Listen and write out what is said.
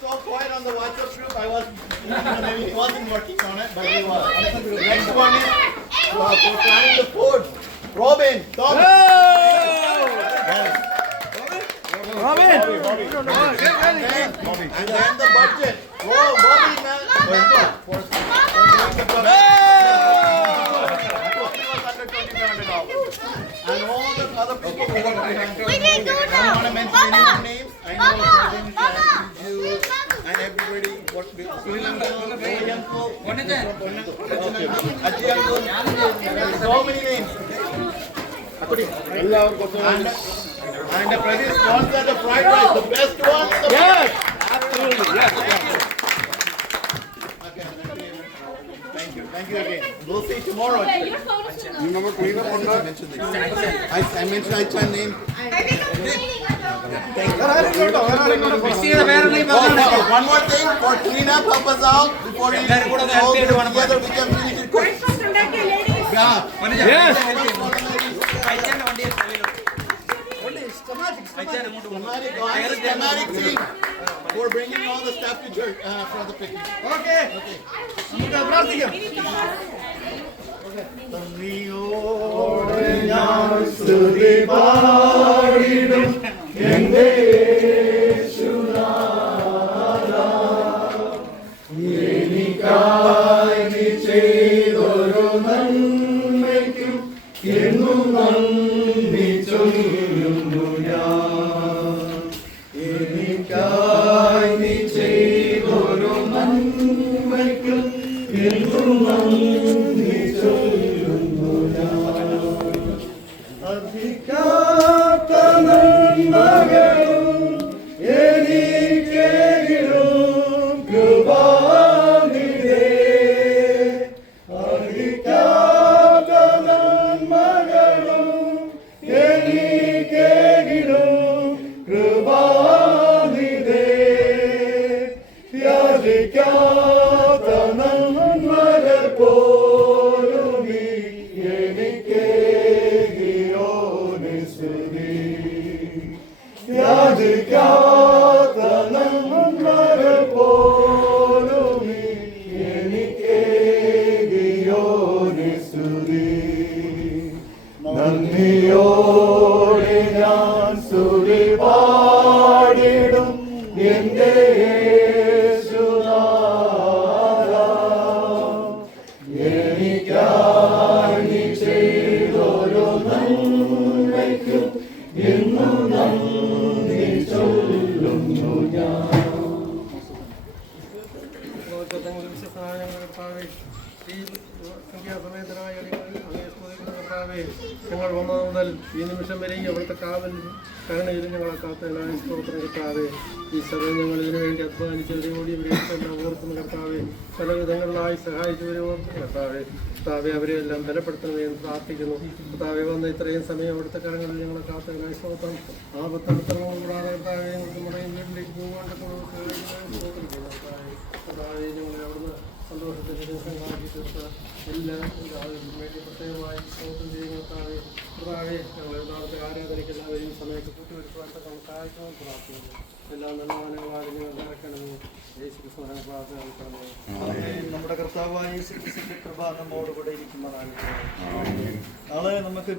So quiet on the WhatsApp group. I was, he wasn't working on it, but he was. Next one is for planning the food. Robin, Tom. Robin. And then the budget. Bobby, man. And all the other people who are We can go now. I don't want to mention any more names. I know Jules and everybody. Sunil uncle, Rohit uncle, Ajay uncle. So many names. And the president sponsored the fried rice, the best one. Yes, absolutely. Yes. Thank you again. We'll see you tomorrow. Your phone is I mentioned Aicha's name. One more thing for clean up, help us out before you all together we can finish it quick. Yeah. Yes. Schematic thing for bringing all the stuff to church for the picnic. Okay. ഞങ്ങൾ വന്നത് മുതൽ ഈ നിമിഷം വരെയും അവിടുത്തെ കാവലിലും കരുണയിലും ഞങ്ങളെ കാത്തതിനായ സ്തോത്രം കർത്താവേ. ഈ സഭയിൽ ഞങ്ങൾ ഇതിനു വേണ്ടി അധ്വാനിച്ചവരെയോടി ഇവരെല്ലാം ഓർക്കുന്ന കർത്താവേ, പല വിധങ്ങളിലായി സഹായിച്ചവരെ ഓർക്കുന്ന കർത്താവേ. കർത്താവെ അവരെയെല്ലാം ബലപ്പെടുത്തണമേ എന്ന് പ്രാർത്ഥിക്കുന്നു. കർത്താവെ വന്ന ഇത്രയും സമയം അവിടുത്തെ കരങ്ങളിൽ ഞങ്ങളെ കാത്തതിനായ സ്തോത്രം. ആപത്തനത്തരങ്ങൾ കൂടാതെ കർത്താവെ നമ്മുടെ വീട്ടിലേക്ക് പോകാണ്ടൊക്കെ കർത്താവെ ഞങ്ങളെ അവിടുന്ന് സന്തോഷത്തിൻ്റെ ദിവസം കാണിച്ചു തീർത്ത എല്ലാം വേണ്ടി പ്രത്യേകമായി സ്തോത്രം ചെയ്യുന്ന കർത്താവെ. ഞങ്ങൾ നാളത്തെ ആരാധനയ്ക്ക് എല്ലാവരെയും സമയത്ത് കൂട്ടിവരുത്തുവാൻ സഹായിക്കുവാൻ പ്രാർത്ഥിക്കുന്നു. എല്ലാ നല്ല മാനങ്ങളാലും നിങ്ങൾ നടക്കണമെന്ന് യേശുക്രിസ്തുവിനെ പ്രാർത്ഥന. നമ്മുടെ കർത്താവായ യേശുക്രിസ്തുവിന്റെ കൃപ നമ്മോടുകൂടെ ഇരിക്കുന്നതാണ്. നാളെ നമുക്ക്